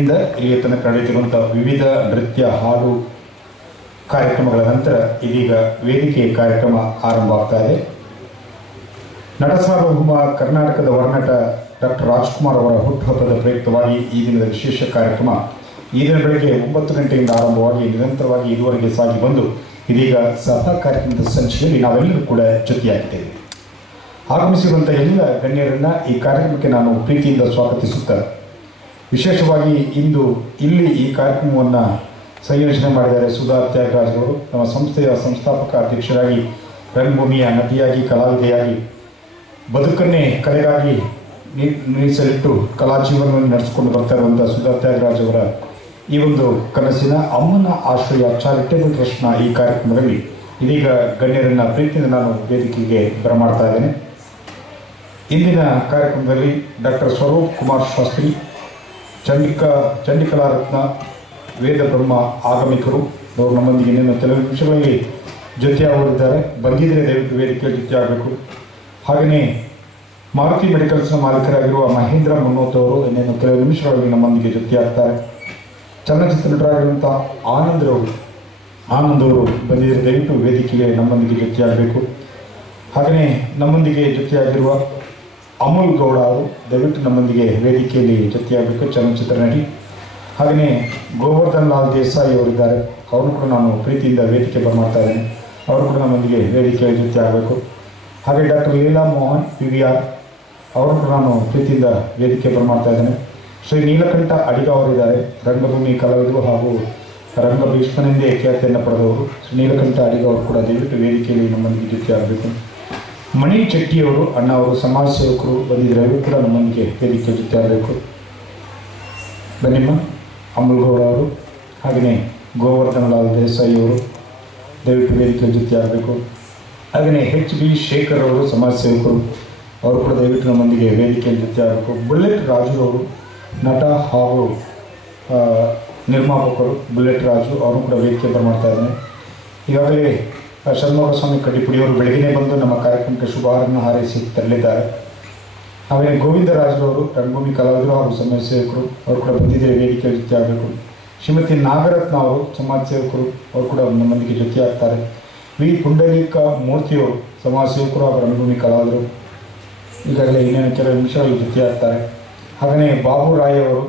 ಇಲ್ಲಿಯ ತನಕ ನಡೆಯುತ್ತಿರುವಂತಹ ವಿವಿಧ ನೃತ್ಯ, ಹಾಡು ಕಾರ್ಯಕ್ರಮಗಳ ನಂತರ ಇದೀಗ ವೇದಿಕೆ ಕಾರ್ಯಕ್ರಮ ಆರಂಭ ಆಗ್ತಾ ಇದೆ. ನಟ ಕರ್ನಾಟಕದ ವರ್ಣಟ ಡಾಕ್ಟರ್ ರಾಜ್ಕುಮಾರ್ ಅವರ ಹುಟ್ಟುಹಬ್ಬದ ಪ್ರಯುಕ್ತವಾಗಿ ಈ ದಿನದ ವಿಶೇಷ ಕಾರ್ಯಕ್ರಮ ಈ ದಿನ ಬೆಳಗ್ಗೆ ಒಂಬತ್ತು ಗಂಟೆಯಿಂದ ಆರಂಭವಾಗಿ ನಿರಂತರವಾಗಿ ಇದುವರೆಗೆ ಸಾಗಿ ಬಂದು ಇದೀಗ ಸಭಾ ಕಾರ್ಯಕ್ರಮದ ಸಂಚಿಕೆಯಲ್ಲಿ ನಾವೆಲ್ಲರೂ ಕೂಡ ಜೊತೆಯಾಗಿದ್ದೇವೆ. ಆಗಮಿಸಿರುವಂತಹ ಎಲ್ಲ ಗಣ್ಯರನ್ನ ಈ ಕಾರ್ಯಕ್ರಮಕ್ಕೆ ನಾನು ಪ್ರೀತಿಯಿಂದ ಸ್ವಾಗತಿಸುತ್ತೇನೆ ವಿಶೇಷವಾಗಿ ಇಂದು ಇಲ್ಲಿ ಈ ಕಾರ್ಯಕ್ರಮವನ್ನು ಸಂಯೋಜನೆ ಮಾಡಿದ್ದಾರೆ ಸುಧಾ ತ್ಯಾಗರಾಜ್ ಅವರು. ನಮ್ಮ ಸಂಸ್ಥೆಯ ಸಂಸ್ಥಾಪಕ ಅಧ್ಯಕ್ಷರಾಗಿ, ರಂಗಭೂಮಿಯ ನಟಿಯಾಗಿ, ಕಲಾವಿದೆಯಾಗಿ, ಬದುಕನ್ನೇ ಕಲೆಗಾಗಿ ಮೀಸಲಿಟ್ಟು ಕಲಾ ಜೀವನವನ್ನು ನಡೆಸಿಕೊಂಡು ಬರ್ತಾ ಇರುವಂಥ ಸುಧಾ ತ್ಯಾಗರಾಜ್ ಅವರ ಈ ಒಂದು ಕನಸಿನ ಅಮ್ಮನ ಆಶ್ರಯ ಚಾರಿಟೇಬಲ್ ಟ್ರಸ್ಟ್ನ ಈ ಕಾರ್ಯಕ್ರಮದಲ್ಲಿ ಇದೀಗ ಗಣ್ಯರನ್ನ ಪ್ರೀತಿಯಿಂದ ನಾನು ವೇದಿಕೆಗೆ ಬರಮಾಡ್ತಾ ಇದ್ದೇನೆ. ಇಂದಿನ ಕಾರ್ಯಕ್ರಮದಲ್ಲಿ ಡಾಕ್ಟರ್ ಸ್ವರೂಪ್ ಕುಮಾರ್ ಶಾಸ್ತ್ರಿ ಚಂಡಿಕಾ, ಚಂಡಿಕಲಾ ರತ್ನ, ವೇದ ಬ್ರಹ್ಮ, ಆಗಮಿಕರು, ಅವರು ನಮ್ಮೊಂದಿಗೆ ಇನ್ನೇನು ಕೆಲವು ನಿಮಿಷಗಳಲ್ಲಿ ಜೊತೆಯಾಗಲಿದ್ದಾರೆ ಬಂದಿದ್ದರೆ ದಯವಿಟ್ಟು ವೇದಿಕೆ ಜೊತೆಯಾಗಬೇಕು ಹಾಗೆಯೇ ಮಾರುತಿ ಮೆಡಿಕಲ್ಸ್ನ ಮಾಲೀಕರಾಗಿರುವ ಮಹೇಂದ್ರ ಮುನ್ನೋತ್ ಅವರು ಇನ್ನೇನು ಕೆಲವು ನಿಮಿಷಗಳಲ್ಲಿ ನಮ್ಮೊಂದಿಗೆ ಜೊತೆಯಾಗ್ತಾರೆ ಚಲನಚಿತ್ರ ನಟರಾಗಿರುವಂಥ ಆನಂದ್ ಅವರು ಆನಂದ್ ಅವರು ಬಂದಿದ್ದರೆ ದಯವಿಟ್ಟು ವೇದಿಕೆಗೆ ನಮ್ಮೊಂದಿಗೆ ಜೊತೆಯಾಗಬೇಕು ಹಾಗೆಯೇ ನಮ್ಮೊಂದಿಗೆ ಜೊತೆಯಾಗಿರುವ ಅಮೂಲ್ ಗೌಡ ಅವರು ದಯವಿಟ್ಟು ನಮ್ಮೊಂದಿಗೆ ವೇದಿಕೆಯಲ್ಲಿ ಜೊತೆಯಾಗಬೇಕು. ಚಲನಚಿತ್ರ ನಟಿ. ಹಾಗೆಯೇ ಗೋವರ್ಧನ್ ಲಾಲ್ ದೇಸಾಯಿ ಅವರಿದ್ದಾರೆ. ಅವರು ಕೂಡ ನಾನು ಪ್ರೀತಿಯಿಂದ ವೇದಿಕೆ ಬರ್ಮಾಡ್ತಾ ಇದ್ದೀನಿ. ಅವರು ಕೂಡ ನಮ್ಮೊಂದಿಗೆ ವೇದಿಕೆಯಲ್ಲಿ ಜೊತೆ ಆಗಬೇಕು ಹಾಗೆ doctor Leela Mohan P V R ಅವರು ಕೂಡ ನಾನು ಪ್ರೀತಿಯಿಂದ ವೇದಿಕೆ ಬರ್ಮಾಡ್ತಾ ಇದ್ದೇನೆ. ಶ್ರೀ ನೀಲಕಂಠ ಅಡಿಗ ಅವರಿದ್ದಾರೆ. ರಂಗಭೂಮಿ ಕಲಾವಿದರು ಹಾಗೂ ರಂಗ ಭೀಷ್ಮನಿಂದೇ ಖ್ಯಾತಿಯನ್ನು ಪಡೆದವರು. ಶ್ರೀ ನೀಲಕಂಠ ಅಡಿಗ ಅವರು ಕೂಡ ದಯವಿಟ್ಟು ವೇದಿಕೆಯಲ್ಲಿ ನಮ್ಮೊಂದಿಗೆ ಜೊತೆ ಆಗಬೇಕು ಮಣಿ ಚಟ್ಟಿಯವರು ಅಣ್ಣ ಅವರು ಸಮಾಜ ಸೇವಕರು ಬಂದಿದ್ದಾರೆ. ಅವರು ಕೂಡ ನಮ್ಮೊಂದಿಗೆ ವೇದಿಕೆ ಜೊತೆ ಆಗಬೇಕು ಬನ್ನಿಮ್ಮ ಅಮೃಗೌಡ ಅವರು ಹಾಗೆಯೇ ಗೋವರ್ಧನಲಾಲ್ ದೇಸಾಯಿ ಅವರು, ದಯವಿಟ್ಟು ವೇದಿಕೆ ಜೊತೆ ಆಗಬೇಕು. ಹಾಗೆಯೇ ಎಚ್ ಬಿ ಶೇಖರ್ ಅವರು, ಸಮಾಜ ಸೇವಕರು, ಅವರು ಕೂಡ ದಯವಿಟ್ಟು ನಮ್ಮೊಂದಿಗೆ ವೇದಿಕೆ ಜೊತೆ ಆಗಬೇಕು. ಬುಲೆಟ್ ರಾಜು ಅವರು, ನಟ ಹಾಗೂ ನಿರ್ಮಾಪಕರು ಬುಲೆಟ್ ರಾಜು, ಅವರು ಕೂಡ ವೇದಿಕೆ ಬರ್ಮಾಡ್ತಾ ಇದ್ದಾನೆ ಈಗಾಗಲೇ ಷಣ್ಮುಖ ಸ್ವಾಮಿ ಕಡ್ಡಿಪುಡಿಯವರು ಬೆಳಗಿನೇ ಬಂದು ನಮ್ಮ ಕಾರ್ಯಕ್ರಮಕ್ಕೆ ಶುಭಾರನ್ನು ಹಾರೈಸಿ ತೆರಳಿದ್ದಾರೆ. ಆಮೇಲೆ ಗೋವಿಂದರಾಜರವರು ರಂಗಭೂಮಿ ಕಲಾವಿದರು ಹಾಗೂ ಸಮಾಜ ಸೇವಕರು, ಅವರು ಕೂಡ ಬಂದಿದ್ದರೆ ವೇದಿಕೆ ಜೊತೆ ಆಗಬೇಕು ಶ್ರೀಮತಿ ನಾಗರತ್ನ ಅವರು, ಸಮಾಜ ಸೇವಕರು, ಅವರು ಕೂಡ ನಮ್ಮೊಂದಿಗೆ ಜೊತೆ ಆಗ್ತಾರೆ ವಿ. ಪುಂಡಲೀಕ ಮೂರ್ತಿಯವರು, ಸಮಾಜ ಸೇವಕರು ಹಾಗೂ ರಂಗಭೂಮಿ ಕಲಾವಿದರು ಈಗಾಗಲೇ ಇನ್ನೇನು ಕೆಲವು ನಿಮಿಷಗಳಲ್ಲಿ ಜೊತೆಯಾಗ್ತಾರೆ. ಹಾಗೆಯೇ ಬಾಬು ರಾಯ್ ಅವರು,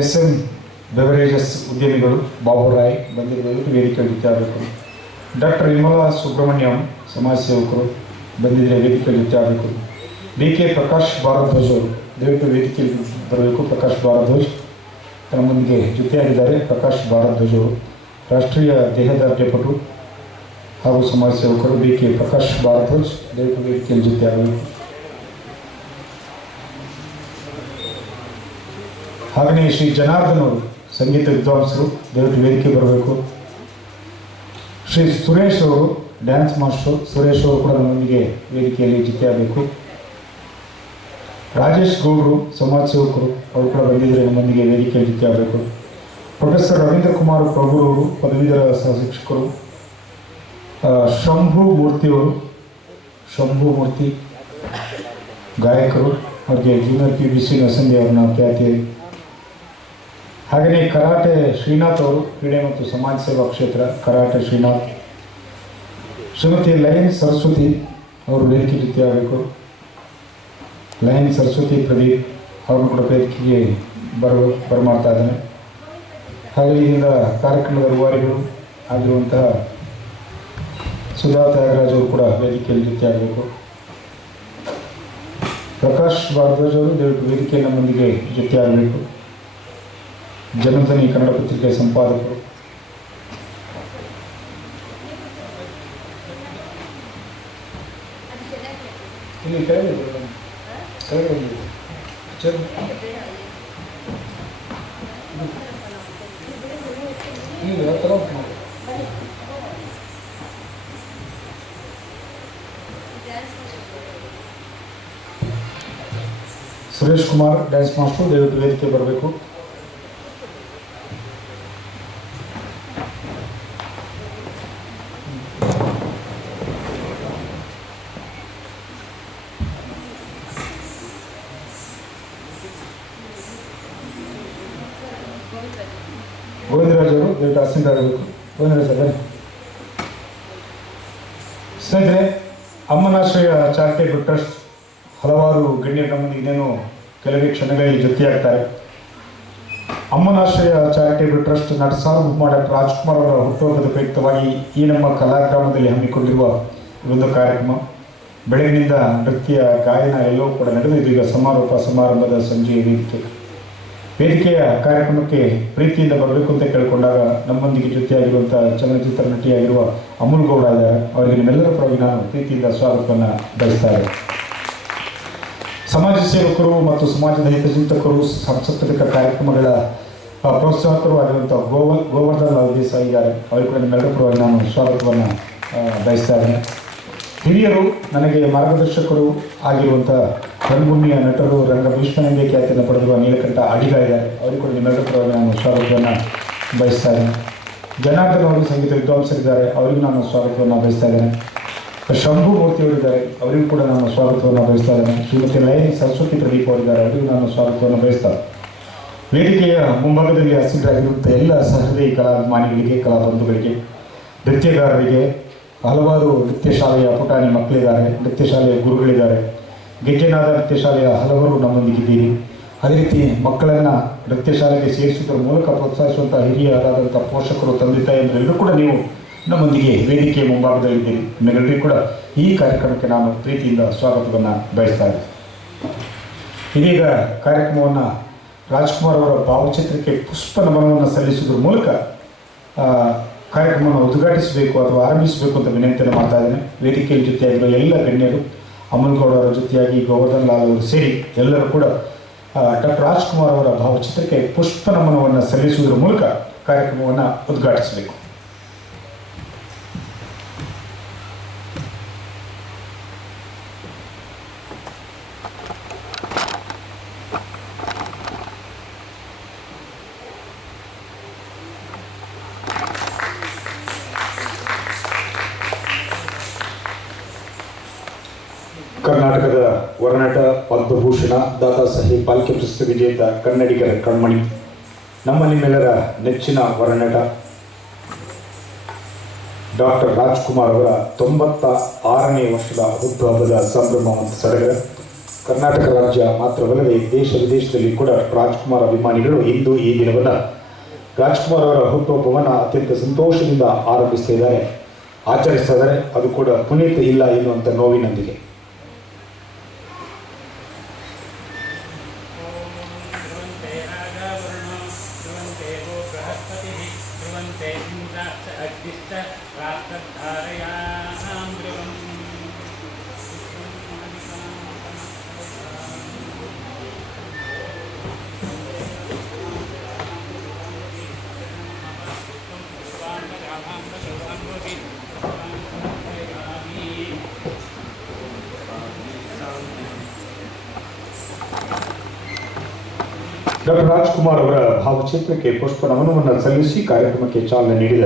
ಎಸ್ ಎಂ ಬೆವರೇಜಸ್ ಉದ್ಯಮಿಗಳು, ಬಾಬು ರಾಯ್ ಬಂದಿರುವುದು ವೇದಿಕೆ ಜೊತೆ ಆಗಬೇಕು ಡಾಕ್ಟರ್ ವಿಮಲಾ ಸುಬ್ರಹ್ಮಣ್ಯಂ ಸಮಾಜ ಸೇವಕರು ಬಂದಿದ್ದರೆ ವೇದಿಕೆ ಜೊತೆ ಆಗಬೇಕು ಡಿ ಕೆ ಪ್ರಕಾಶ್ ಭಾರದ್ವಾಜ್ ಅವರು ದಯವಿಟ್ಟು ವೇದಿಕೆಯಲ್ಲಿ ಬರಬೇಕು ಪ್ರಕಾಶ್ ಭಾರದ್ವಾಜ್ ನಮ್ಮೊಂದಿಗೆ ಜೊತೆಯಾಗಿದ್ದಾರೆ ಪ್ರಕಾಶ್ ಭಾರದ್ವಾಜ್ ಅವರು ರಾಷ್ಟ್ರೀಯ ದೇಹದಾರ್ಢ್ಯಪಟು ಹಾಗೂ ಸಮಾಜ ಸೇವಕರು ಡಿ ಕೆ ಪ್ರಕಾಶ್ ಭಾರದ್ವಾಜ್ ದಯವಿಟ್ಟು ವೇದಿಕೆಯಲ್ಲಿ ಜೊತೆಯಾಗಬೇಕು ಹಾಗೆಯೇ ಶ್ರೀ ಜನಾರ್ದನ್ ಅವರು ಸಂಗೀತ ವಿದ್ವಾಂಸರು ದಯವಿಟ್ಟು ವೇದಿಕೆ ಬರಬೇಕು. ಶ್ರೀ ಸುರೇಶ್ ಅವರು ಡ್ಯಾನ್ಸ್ ಮಾಸ್ಟರ್ ಸುರೇಶ್ ಅವರು ಕೂಡ ನಮ್ಮೊಂದಿಗೆ ವೇದಿಕೆಯಲ್ಲಿ ಜೊತೆಯಾಗಬೇಕು ರಾಜೇಶ್ ಗೌಡರು, ಸಮಾಜ ಸೇವಕರು, ಅವರು ಕೂಡ ಬಂದಿದ್ದರೆ, ನಮ್ಮೊಂದಿಗೆ ವೇದಿಕೆಯಲ್ಲಿ ಜೊತೆಯಾಗಬೇಕು ಪ್ರೊಫೆಸರ್ ರವೀಂದ್ರ ಕುಮಾರ್ ಪ್ರಭುರವರು ಪದವೀಧರ ಶಿಕ್ಷಕರು ಶಂಭು ಮೂರ್ತಿಯವರು ಶಂಭು ಮೂರ್ತಿ ಗಾಯಕರು ಅವ್ರಿಗೆ ಜೂನಿಯರ್ ಪಿ ಬಿ ಸಿ ನಸಂದಿ ಅವ್ರನ್ನ ಖ್ಯಾತಿ ಹಾಗೆಯೇ ಕರಾಟೆ ಶ್ರೀನಾಥ್ ಅವರು ಕ್ರೀಡೆ ಮತ್ತು ಸಮಾಜ ಸೇವಾ ಕ್ಷೇತ್ರ ಕರಾಟೆ ಶ್ರೀನಾಥ್, ಶ್ರೀಮತಿ ಲಯನ್ ಸರಸ್ವತಿ ಅವರು ವೇದಿಕೆ ಜೊತೆ ಆಗಬೇಕು ಲಯನ್ ಸರಸ್ವತಿ ಪ್ರದೀಪ್ ಅವರು ಕೂಡ ವೇದಿಕೆಗೆ ಬರಲು ಬರಮಾಡ್ತಾ ಇದ್ದಾನೆ. ಹಾಗೆ ಇದರಿಂದ ಕಾರ್ಯಕ್ರಮದ ರೂವಾರಿಗಳು ಆಗಿರುವಂತಹ ಸುಧಾ ತ್ಯಾಗರಾಜ್ ಅವರು ಕೂಡ ವೇದಿಕೆಯಲ್ಲಿ ಜೊತೆ ಆಗಬೇಕು ಪ್ರಕಾಶ್ ಭಾರದ್ವಾಜ್ ಅವರು ದಯವಿಟ್ಟು ವೇದಿಕೆ ನಮ್ಮೊಂದಿಗೆ ಜೊತೆ ಆಗಬೇಕು ಜನಧ್ವನಿ ಕನ್ನಡ ಪತ್ರಿಕೆ ಸಂಪಾದಕರು ಇಲ್ಲಿ ಕೆಳಗೆ ಬನ್ನಿ. ಕೆಳಗೆ ಬನ್ನಿ. ಚೇರ್ ನೀವು ಯಾವ ಥರ ಮಾಡಿ ಸುರೇಶ್ ಕುಮಾರ್ ಡ್ಯಾನ್ಸ್ ಮಾಸ್ಟರ್ ದಯವಿಟ್ಟು ವೇದಿಕೆ ಬರಬೇಕು ಗೋವಿಂದರಾಜ್ ಅವರು ಆಗಬೇಕು ಅಸಿಂದಾರಬೇಕು ಸರ್ ಸ್ನೇಹಿತರೆ ಅಮ್ಮನಾಶ್ರಯ ಚಾರಿಟೇಬಲ್ ಟ್ರಸ್ಟ್ ಹಲವಾರು ಗಣ್ಯ ನಮ್ಮೊಂದಿಗೆ ಇನ್ನೇನು ಕೆಲವೇ ಕ್ಷಣಗಳಲ್ಲಿ ಜೊತೆಯಾಗ್ತಾರೆ ಅಮ್ಮನಾಶ್ರಯ ಚಾರಿಟೇಬಲ್ ಟ್ರಸ್ಟ್ ಸಾರ್ವಭೌಮ ಡಾಕ್ಟರ್ ರಾಜ್ಕುಮಾರ್ ಅವರ ಹುಟ್ಟುಹಬ್ಬದ ಪ್ರಯುಕ್ತವಾಗಿ ಈ ನಮ್ಮ ಕಲಾಗ್ರಾಮದಲ್ಲಿ ಹಮ್ಮಿಕೊಂಡಿರುವ ಒಂದು ಕಾರ್ಯಕ್ರಮ ಬೆಳಗಿನಿಂದ ನೃತ್ಯ, ಗಾಯನ ಎಲ್ಲವೂ ಕೂಡ ನಡೆದು ಇದೀಗ ಸಮಾರೋಪ ಸಮಾರಂಭದ ಸಂಜೆ ವೇದಿಕೆ ವೇದಿಕೆಯ ಕಾರ್ಯಕ್ರಮಕ್ಕೆ ಪ್ರೀತಿಯಿಂದ ಬರಬೇಕು ಅಂತ ಕೇಳಿಕೊಂಡಾಗ ನಮ್ಮೊಂದಿಗೆ ಜೊತೆಯಾಗಿರುವಂಥ ಚಲನಚಿತ್ರ ನಟಿಯಾಗಿರುವ ಅಮೂಲ್ ಗೌಡ ಇದ್ದಾರೆ. ಅವರಿಗೆ ನಿಮ್ಮೆಲ್ಲರ ಪರವಾಗಿ ನಾನು ಪ್ರೀತಿಯಿಂದ ಸ್ವಾಗತವನ್ನು ಬಯಸ್ತಾರೆ ಸಮಾಜ ಸೇವಕರು ಮತ್ತು ಸಮಾಜದ ಹಿತಚಿಂತಕರು ಸಾಂಸ್ಕೃತಿಕ ಕಾರ್ಯಕ್ರಮಗಳ ಪ್ರೋತ್ಸಾಹಕರು ಆಗಿರುವಂಥ ಗೋವ, ಗೋವರ್ಧನ್ ಲಾಲ್ ದೇಸಾಯಿ ಇದ್ದಾರೆ. ಅವರಿಗೆ ಕೂಡ ನಿಮ್ಮೆಲ್ಲರ ಪರವಾಗಿ ನಾನು ಸ್ವಾಗತವನ್ನು ಬಯಸ್ತಾ ಇದ್ದೇನೆ. ಹಿರಿಯರು, ನನಗೆ ಮಾರ್ಗದರ್ಶಕರು ಆಗಿರುವಂಥ ರಂಗಭೂಮಿಯ ನಟರು ರಂಗ ಭೀಷ್ಮನೆಂದೇ ಖ್ಯಾತಿಯನ್ನು ಪಡೆದಿರುವ ನೀಲಕಂಠ ಅಡಿಗ ಇದ್ದಾರೆ ಅವರಿಗೆ ಕೂಡ ಪರವಾಗಿ ನಾನು ಸ್ವಾಗತವನ್ನು ಬಯಸ್ತಾ ಇದ್ದೇನೆ. ಜನಾರ್ದನ್ ಅವರು ಸಂಗೀತ ವಿದ್ವಾಂಸರಿದ್ದಾರೆ. ಅವರಿಗೂ ನಾನು ಸ್ವಾಗತವನ್ನು ಬಯಸ್ತಾ ಇದ್ದೇನೆ. ಶಂಭು ಮೂರ್ತಿಯವರಿದ್ದಾರೆ ಅವರಿಗೂ ಕೂಡ ನಾನು ಸ್ವಾಗತವನ್ನು ಬಯಸ್ತಾ ಇದ್ದೇನೆ. ಶ್ರೀಮತಿ ಲಯನಿ ಸರಸ್ವತಿ ಪ್ರದೀಪ್ ಅವರಿದ್ದಾರೆ. ಅವರಿಗೂ ನಾನು ಸ್ವಾಗತವನ್ನು ಬಯಸ್ತಾ ವೇದಿಕೆಯ ಮುಂಭಾಗದಲ್ಲಿ ಹಸಿರಾಗಿರುವಂಥ ಎಲ್ಲ ಸಹೃದಯ ಕಲಾಭಿಮಾನಿಗಳಿಗೆ, ಕಲಾಬಂಧುಗಳಿಗೆ, ನೃತ್ಯಗಾರರಿಗೆ, ಹಲವಾರು ನೃತ್ಯ ಶಾಲೆಯ ಪುಟಾಣಿ ಮಕ್ಕಳಿದ್ದಾರೆ ನೃತ್ಯ ಶಾಲೆಯ ಗುರುಗಳಿದ್ದಾರೆ. ಗೆಜ್ಜೆನಾದ ನೃತ್ಯ ಶಾಲೆಯ ಹಲವರು ನಮ್ಮೊಂದಿಗಿದ್ದೀರಿ. ಅದೇ ರೀತಿ ಮಕ್ಕಳನ್ನು ನೃತ್ಯ ಶಾಲೆಗೆ ಸೇರಿಸುವುದರ ಮೂಲಕ ಪ್ರೋತ್ಸಾಹಿಸುವಂಥ ಹಿರಿಯರಾದಂಥ ಪೋಷಕರು ತಂದೆ ತಾಯಿಯಂದರೆಲ್ಲರೂ ಕೂಡ ನೀವು ನಮ್ಮೊಂದಿಗೆ ವೇದಿಕೆಯ ಮುಂಭಾಗದಲ್ಲಿದ್ದೀರಿ. ನಿಮ್ಮೆಲ್ಲರಿಗೂ ಕೂಡ ಈ ಕಾರ್ಯಕ್ರಮಕ್ಕೆ ನಾನು ಪ್ರೀತಿಯಿಂದ ಸ್ವಾಗತವನ್ನು ಬಯಸ್ತಾ ಇದ್ದೀನಿ. ಇದೀಗ ಕಾರ್ಯಕ್ರಮವನ್ನು ರಾಜ್ಕುಮಾರ್ ಅವರ ಭಾವಚಿತ್ರಕ್ಕೆ ಪುಷ್ಪ ನಮನವನ್ನು ಸಲ್ಲಿಸುವುದರ ಮೂಲಕ ಕಾರ್ಯಕ್ರಮವನ್ನು ಉದ್ಘಾಟಿಸಬೇಕು ಅಥವಾ ಆರಂಭಿಸಬೇಕು ಅಂತ ವಿನಂತಿಯನ್ನು ಮಾಡ್ತಾ ಇದ್ದೇನೆ. ವೇದಿಕೆಯ ಜೊತೆಯಾಗಿರುವ ಎಲ್ಲ ಗಣ್ಯರು ಅಮಲ್ ಗೌಡ ಅವರ ಜೊತೆಯಾಗಿ ಗೋವರ್ಧನ್ ಲಾಲ್ ಅವರು ಸೇರಿ ಎಲ್ಲರೂ ಕೂಡ ಡಾಕ್ಟರ್ ರಾಜ್ಕುಮಾರ್ ಅವರ ಭಾವಚಿತ್ರಕ್ಕೆ ಪುಷ್ಪ ನಮನವನ್ನು ಸಲ್ಲಿಸುವುದರ ಮೂಲಕ ಕಾರ್ಯಕ್ರಮವನ್ನು ಉದ್ಘಾಟಿಸಬೇಕು ಕರ್ನಾಟಕದ ವರ್ಣಟ ಪದ್ಮಭೂಷಣ ದಾದಾ ಸಾಹೇಬ್, ಪಾಲ್ಕೆ ಪ್ರಶಸ್ತಿ ವಿಜೇತ, ಕನ್ನಡಿಗರ ಕಣ್ಮಣಿ ನಮ್ಮ ನಿಮ್ಮೆಲ್ಲರ ನೆಚ್ಚಿನ ವರ್ಣಟ ಡಾಕ್ಟರ್ ರಾಜ್ಕುಮಾರ್ ಅವರ ತೊಂಬತ್ತ ಆರನೇ ವರ್ಷದ ಹುಟ್ಟುಹಬ್ಬದ ಸಂಭ್ರಮ ಮತ್ತು ಸಡಗರ. ಕರ್ನಾಟಕ ರಾಜ್ಯ ಮಾತ್ರವಲ್ಲದೆ ದೇಶ ವಿದೇಶದಲ್ಲಿ ಕೂಡ ರಾಜ್ಕುಮಾರ್ ಅಭಿಮಾನಿಗಳು ಇಂದು ಈ ದಿನವನ್ನು ರಾಜ್ಕುಮಾರ್ ಅವರ ಹುಟ್ಟುಹಬ್ಬವನ್ನು ಅತ್ಯಂತ ಸಂತೋಷದಿಂದ ಆರಂಭಿಸ್ತಾ ಇದ್ದಾರೆ. ಆಚರಿಸ್ತಾ ಇದ್ದಾರೆ. ಅದು ಕೂಡ ಪುನೀತ್ ಇಲ್ಲ ಎನ್ನುವಂಥ ನೋವಿನೊಂದಿಗೆ. ध्रुवन्ते अग्निश्च राष्ट्रधारयाणां ध्रुवम् ಡಾಕ್ಟರ್ ರಾಜ್ಕುಮಾರ್ ಅವರ ಭಾವಚಿತ್ರಕ್ಕೆ ಪುಷ್ಪ ನಮನವನ್ನು ಸಲ್ಲಿಸಿ ಕಾರ್ಯಕ್ರಮಕ್ಕೆ ಚಾಲನೆ ನೀಡಿದ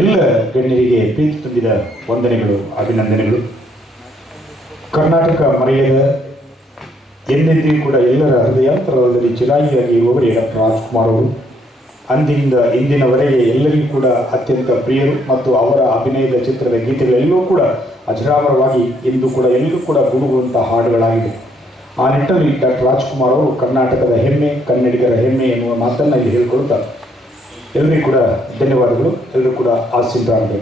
ಎಲ್ಲ ಗಣ್ಯರಿಗೆ ಪ್ರೀತಿ ತುಂಬಿದ ವಂದನೆಗಳು, ಅಭಿನಂದನೆಗಳು. ಕರ್ನಾಟಕ ಮರೆಯದ ಎಂದೆಂದಿಗೂ ಕೂಡ ಎಲ್ಲರ ಹೃದಯಾಂತರದಲ್ಲಿ ಚಿರಾಯಿಯಾಗಿ ಇರುವವರೇ ಡಾಕ್ಟರ್ ರಾಜ್ಕುಮಾರ್ ಅವರು. ಅಂದಿನಿಂದ ಇಂದಿನವರೆಗೆ ಎಲ್ಲರಿಗೂ ಕೂಡ ಅತ್ಯಂತ ಪ್ರಿಯರು ಮತ್ತು ಅವರ ಅಭಿನಯದ ಚಿತ್ರದ ಗೀತೆಗಳೆಲ್ಲವೂ ಕೂಡ ಅಜರಾಮರವಾಗಿ ಇಂದು ಕೂಡ ಎಲ್ಲರೂ ಕೂಡ ಗುಣಗುವಂತಹ ಹಾಡುಗಳಾಗಿದೆ ಆ ನಿಟ್ಟಿನಲ್ಲಿ ಡಾಕ್ಟರ್ ರಾಜ್ಕುಮಾರ್ ಅವರು ಕರ್ನಾಟಕದ ಹೆಮ್ಮೆ, ಕನ್ನಡಿಗರ ಹೆಮ್ಮೆ ಎನ್ನುವ ಮಾತನ್ನು ಇಲ್ಲಿ ಹೇಳ್ಕೊಳ್ತಾ ಎಲ್ಲರಿಗೂ ಕೂಡ ಧನ್ಯವಾದಗಳು ಎಲ್ಲರೂ ಕೂಡ ಆಶೀರ್ವಾದಗಳು.